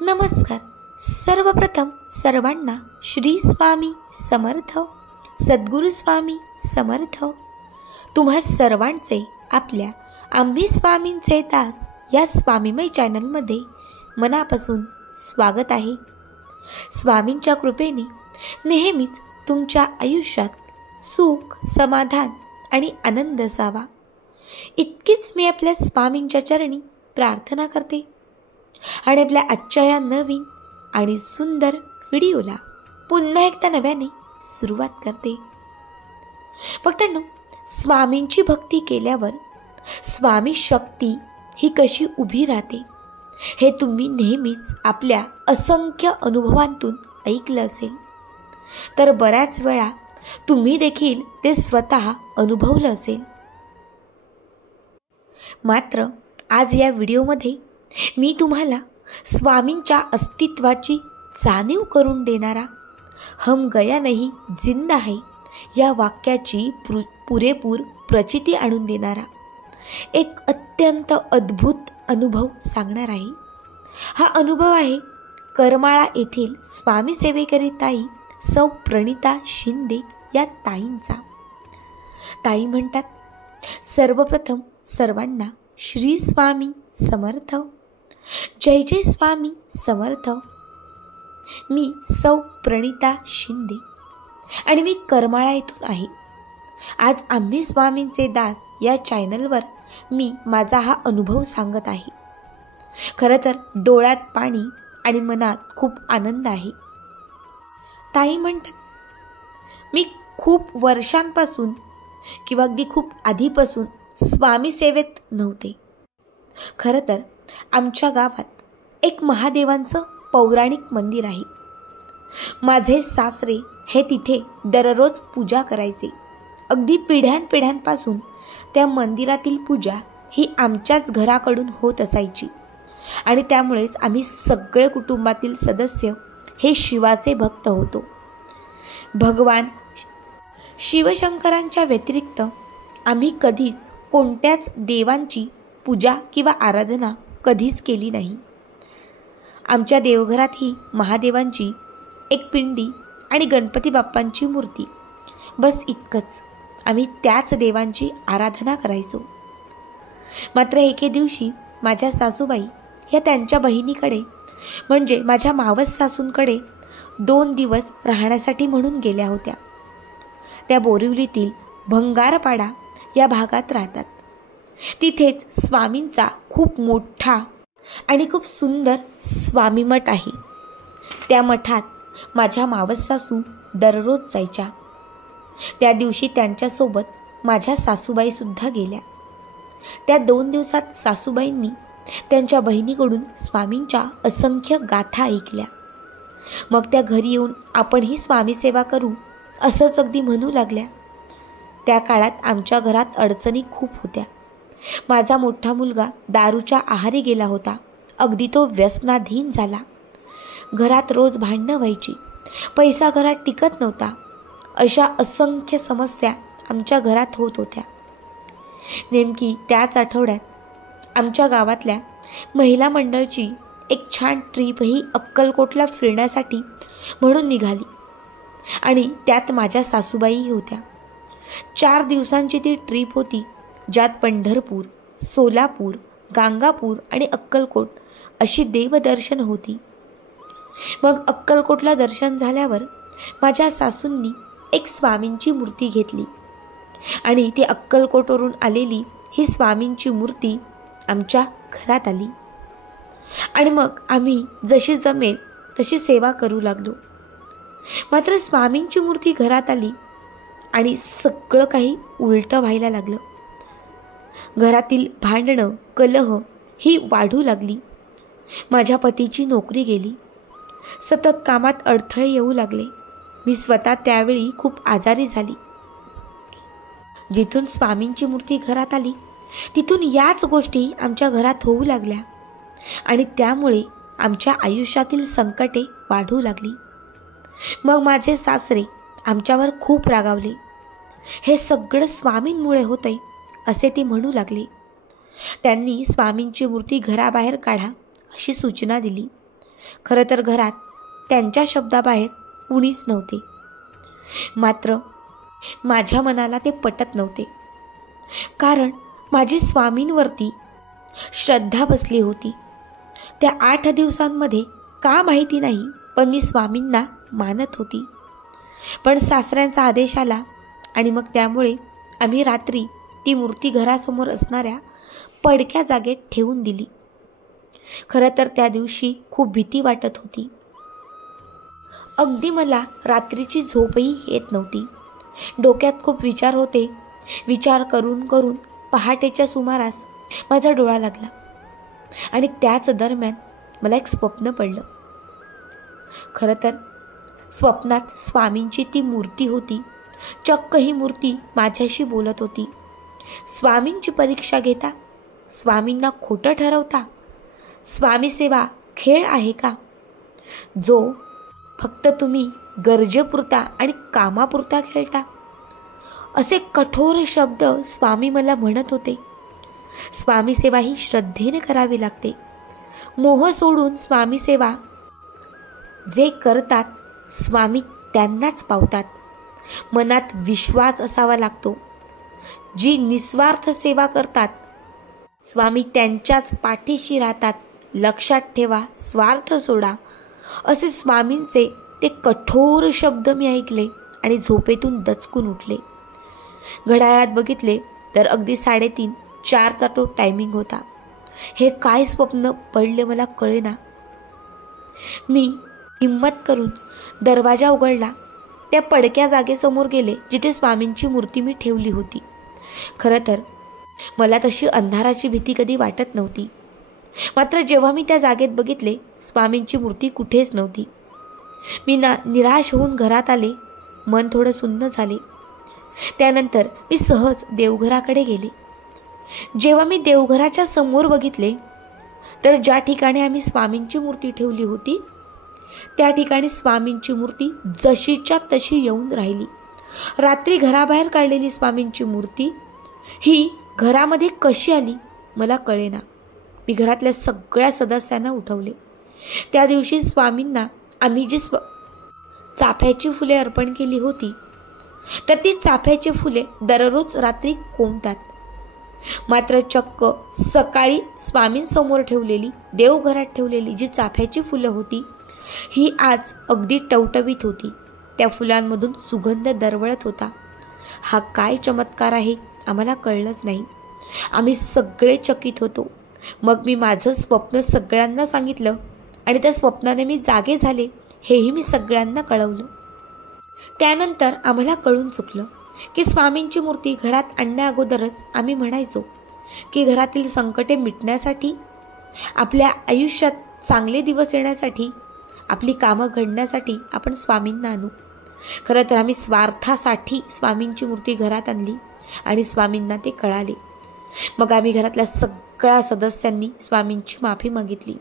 नमस्कार. सर्वप्रथम सर्वांना श्री स्वामी समर्थ, सद्गुरू स्वामी समर्थ. तुम्हा सर्वांचे आपल्या आम्ही स्वामींचे दास या स्वामीमय चॅनलमध्ये मनापासून स्वागत आहे. स्वामींच्या कृपेने नेहमीच तुमच्या आयुष्यात सुख, समाधान आणि आनंद असावा, इतकीच मी आपल्या स्वामींच्या चरणी प्रार्थना करते. आणि आपल्या आजच्या या नवीन आणि सुंदर व्हिडिओला पुन्हा एकदा नव्याने सुरुवात करते. भक्तांनो, स्वामींची भक्ती केल्यावर स्वामी शक्ती ही कशी उभी राहते हे तुम्ही नेहमीच आपल्या असंख्य अनुभवांतून ऐकलं असेल, तर बऱ्याच वेळा तुम्ही देखील ते स्वतः अनुभवलं असेल. मात्र आज या व्हिडिओमध्ये मी तुम्हाला स्वामींच्या अस्तित्वाची जाणीव करून देणारा हम गया नहीं जिंदा है या वाक्याची पुरेपूर प्रचिती आणून देणारा एक अत्यंत अद्भुत अनुभव सांगणार आहे. हा अनुभव आहे करमाळा येथील स्वामी सेवेकरी ताई सौ प्रणिता शिंदे या ताईंचा. ताई म्हणतात, सर्वप्रथम सर्वांना श्री स्वामी समर्थ. जय जय स्वामी समर्थ. मी सौ प्रणिता शिंदे आणि मी करमाळा येथून आहे. आज आम्ही स्वामींचे दास या चॅनलवर मी माझा हा अनुभव सांगत आहे. खरं तर डोळ्यात पाणी आणि मनात खूप आनंद आहे. ताई म्हणतात, मी खूप वर्षांपासून किंवा अगदी खूप आधीपासून स्वामी सेवेत नव्हते. खरं तर आमच्या गावात एक महादेवांचं पौराणिक मंदिर आहे. माझे सासरे हे तिथे दररोज पूजा करायचे. अगदी पिढ्यानपिढ्यांपासून त्या मंदिरातील पूजा ही आमच्याच घराकडून होत असायची आणि त्यामुळेच आम्ही सगळे कुटुंबातील सदस्य हे शिवाचे भक्त होतो. भगवान शिवशंकरांच्या व्यतिरिक्त आम्ही कधीच कोणत्याच देवांची पूजा किंवा आराधना कधीच केली नाही. आमच्या देवघरातही महादेवांची एक पिंडी आणि गणपती बाप्पांची मूर्ती, बस इतकंच. आम्ही त्याच देवांची आराधना करायचो. मात्र एके दिवशी माझ्या सासूबाई ह्या त्यांच्या बहिणीकडे म्हणजे माझ्या मावस सासूंकडे 2 दिवस राहण्यासाठी म्हणून गेल्या होत्या. त्या बोरिवलीतील भंगारपाडा या भागात राहतात. तिथेच स्वामींचा खूप मोठा आणि खूप सुंदर स्वामी मठ आहे. त्या मठात माझ्या मावस सासू दररोज जायच्या. त्या दिवशी त्यांच्यासोबत माझ्या सासूबाईसुद्धा गेल्या. त्या 2 दिवसात सासूबाईंनी त्यांच्या बहिणीकडून स्वामींच्या असंख्य गाथा ऐकल्या. मग त्या घरी येऊन आपणही स्वामी सेवा करू असंच अगदी म्हणू लागल्या. त्या काळात आमच्या घरात अडचणी खूप होत्या. माझा मोठा मुलगा दारूच्या आहारी गेला होता. अगदी तो व्यसनाधीन झाला. घरात रोज भांडणं व्हायची. पैसा घरात टिकत नव्हता. अशा असंख्य समस्या आमच्या घरात होत होत्या. नेमकी त्याच आठवड्यात आमच्या गावातल्या महिला मंडळची एक छान ट्रीप ही अक्कलकोटला फिरण्यासाठी म्हणून निघाली आणि त्यात माझ्या सासूबाईही होत्या. 4 दिवसांची ती ट्रीप होती, ज्यात पंढरपूर, सोलापूर, गाणगापूर आणि अक्कलकोट अशी देवदर्शन होती. मग अक्कलकोटला दर्शन झाल्यावर माझ्या सासूंनी एक स्वामींची मूर्ती घेतली आणि ती अक्कलकोटवरून आलेली ही स्वामींची मूर्ती आमच्या घरात आली आणि मग आम्ही जशी जमेल तशी सेवा करू लागलो. मात्र स्वामींची मूर्ती घरात आली आणि सगळं काही उलटं व्हायला लागलं. घरातील भांडणं, कलह ही वाढू लागली. माझ्या पतीची नोकरी गेली. सतत कामात अडथळे येऊ लागले. मी स्वतः त्यावेळी खूप आजारी झाली. जिथून स्वामींची मूर्ती घरात आली तिथून याच गोष्टी आमच्या घरात होऊ लागल्या आणि त्यामुळे आमच्या आयुष्यातील संकटे वाढू लागली. मग माझे सासरे आमच्यावर खूप रागावले. हे सगळं स्वामींमुळे होतंय असे ते म्हणू लागले. त्यांनी स्वामींची मूर्ती घराबाहेर काढा अशी सूचना दिली. खरं तर घरात त्यांच्या शब्दाबाहेर कुणीच नव्हते. मात्र माझ्या मनाला ते पटत नव्हते, कारण माझी स्वामींवरती श्रद्धा बसली होती. त्या 8 दिवसांमध्ये का माहिती नाही, पण मी स्वामींना मानत होती. पण सासऱ्यांचा आदेश आला आणि मग त्यामुळे आम्ही रात्री ती मूर्ती घरासमोर असणाऱ्या पडक्या जागेत ठेवून दिली. खरं तर त्या दिवशी खूप भीती वाटत होती. अगदी मला रात्रीची झोपही येत नव्हती. डोक्यात खूप विचार होते. विचार करून करून पहाटेच्या सुमारास माझा डोळा लागला आणि त्याच दरम्यान मला एक स्वप्न पडलं. खरं तर स्वप्नात स्वामींची ती मूर्ती होती. चक्क ही मूर्ती माझ्याशी बोलत होती. स्वामींची परीक्षा घेता, स्वामींना खोटं ठरवता, स्वामी सेवा खेळ आहे का, जो फक्त तुम्ही गरजेपुरता आणि कामापुरता खेळता, असे कठोर शब्द स्वामी मला म्हणत होते. स्वामी सेवा ही श्रद्धेने करावी लागते. मोह सोडून स्वामी सेवा जे करतात स्वामी त्यांनाच पावतात. मनात विश्वास असावा लागतो. जी निस्वार्थ सेवा करतात स्वामी त्यांच्याच पाठीशी राहतात. लक्षात ठेवा, स्वार्थ सोडा, असे स्वामींचे ते कठोर शब्द मी ऐकले आणि झोपेतून दचकून उठले. घड्याळात बघितले तर अगदी 3:30-4चा तो टायमिंग होता. हे काय स्वप्न पडले मला कळेना. मी हिम्मत करून दरवाजा उघडला. त्या पडक्या जागेसमोर गेले जिथे स्वामींची मूर्ती मी ठेवली होती. खरं तर मला तशी अंधाराची भीती कधी वाटत नव्हती. मात्र जेव्हा मी त्या जागेत बघितले, स्वामींची मूर्ती कुठेच नव्हती. मी निराश होऊन घरात आले. मन थोडं सुन्न झाले. त्यानंतर मी सहज देवघराकडे गेले. जेव्हा मी देवघराच्या समोर बघितले तर ज्या ठिकाणी आम्ही स्वामींची मूर्ती ठेवली होती त्या ठिकाणी स्वामींची मूर्ती जशीच्या तशी येऊन राहिली. रात्री घराबाहेर काढलेली स्वामींची मूर्ती ही घरामध्ये कशी आली मला कळेना. मी घरातल्या सगळ्या सदस्यांना उठवले. त्या दिवशी स्वामींना आम्ही जी चाफ्याची फुले अर्पण केली होती तर ती चाफ्याची फुले दररोज रात्री कोंबतात. मात्र चक्क सकाळी स्वामींसमोर ठेवलेली, देवघरात ठेवलेली जी चाफ्याची फुलं होती ही आज अगदी टवटवीत होती. त्या फुलांमधून सुगंध दरवळत होता. हा काय चमत्कार आहे आम्हाला कळलंच नाही. आम्ही सगळे चकित होतो. मग मी माझं स्वप्न सगळ्यांना सांगितलं आणि त्या स्वप्नाने मी जागे झाले हेही मी सगळ्यांना कळवलं. त्यानंतर आम्हाला कळून चुकलं की स्वामींची मूर्ती घरात आणण्याअगोदरच आम्ही म्हणायचो की घरातील संकटे मिटण्यासाठी, आपल्या आयुष्यात चांगले दिवस येण्यासाठी, आपली कामं घडण्यासाठी आपण स्वामींना आणू. खरं तर आम्ही स्वार्थासाठी स्वामींची मूर्ती घरात आणली आणि स्वामींना ते कळाले. मग आम्ही घरातल्या सगळ्या सदस्यांनी स्वामींची माफी मागितली,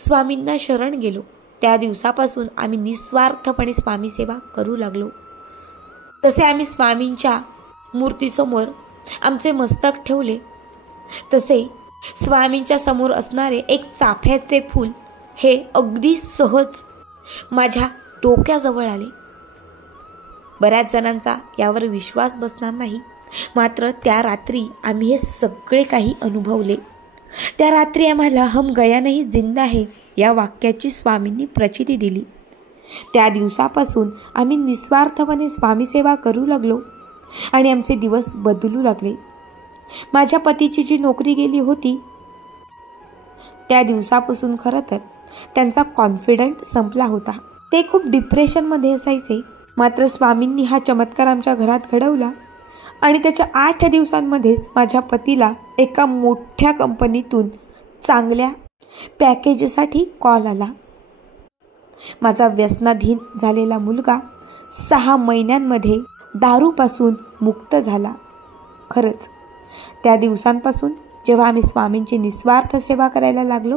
स्वामींना शरण गेलो. त्या दिवसापासून आम्ही निस्वार्थपणे स्वामी सेवा करू लागलो. तसे आम्ही स्वामींच्या मूर्तीसमोर आमचे मस्तक ठेवले, तसे स्वामींच्या समोर असणारे एक चाफ्याचे फूल हे अगदी सहज माझ्या डोक्याजवळ आले. बऱ्याच जणांचा यावर विश्वास बसणार नाही, मात्र त्या रात्री आम्ही हे सगळे काही अनुभवले. त्या रात्री आम्हाला हम गया नहीं जिंदा है या वाक्याची स्वामींनी प्रचिती दिली. त्या दिवसापासून आम्ही निस्वार्थपणे स्वामी सेवा करू लागलो आणि आमचे दिवस बदलू लागले. माझ्या पतीची जी नोकरी गेली होती त्या दिवसापासून खरं तर त्यांचा कॉन्फिडंट संपला होता. ते खूप डिप्रेशनमध्ये असायचे. मात्र स्वामींनी हा चमत्कार आमच्या घरात घडवला आणि त्याच्या 8 दिवसांमध्येच माझ्या पतीला एका मोठ्या कंपनीतून चांगल्या पॅकेजसाठी कॉल आला. माझा व्यसनाधीन झालेला मुलगा 6 महिन्यांमध्ये दारूपासून मुक्त झाला. खरंच त्या दिवसांपासून जेव्हा आम्ही स्वामींची निस्वार्थ सेवा करायला लागलो,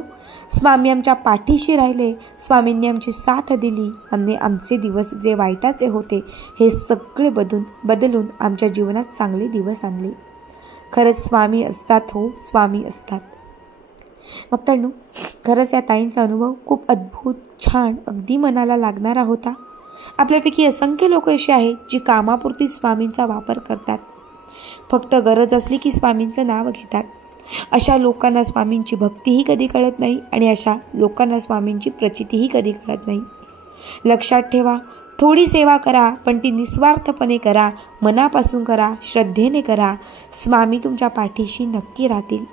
स्वामी आमच्या पाठीशी राहिले, स्वामींनी आमची साथ दिली आणि आमचे दिवस जे वाईटाचे होते हे सगळे बदलून आमच्या जीवनात चांगले दिवस आणले. खरंच स्वामी असतात, हो स्वामी असतात. भक्तांनो, खरंच या ताईंचा अनुभव खूप अद्भुत, छान, अगदी मनाला लागणारा होता. आपल्यापैकी असंख्य लोक अशी आहेत जी कामापुरती स्वामींचा वापर करतात, फक्त गरज असली की स्वामींचं नाव घेतात. अशा लोकांना स्वामींची भक्तीही कधी कळत नाही आणि अशा लोकांना स्वामींची प्रचितीही कधी कळत नाही. लक्षात ठेवा, थोडी सेवा करा, पण ती निस्वार्थपणे करा, मनापासून करा, श्रद्धेने करा. स्वामी तुमच्या पाठीशी नक्की राहतील.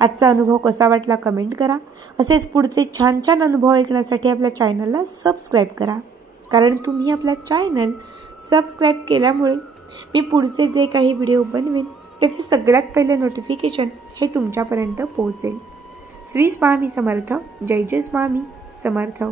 आजचा अनुभव कसा वाटला कमेंट करा. असेच पुढचे छान छान अनुभव ऐकण्यासाठी आपल्या चॅनलला सबस्क्राईब करा, कारण तुम्ही आपला चॅनल सबस्क्राईब केल्यामुळे मी पुढचे जे काही व्हिडिओ बनवेन त्याचे सगळ्यात पहिले नोटिफिकेशन हे तुमच्यापर्यंत पोहोचेल. श्री स्वामी समर्थ. जय जय स्वामी समर्थ.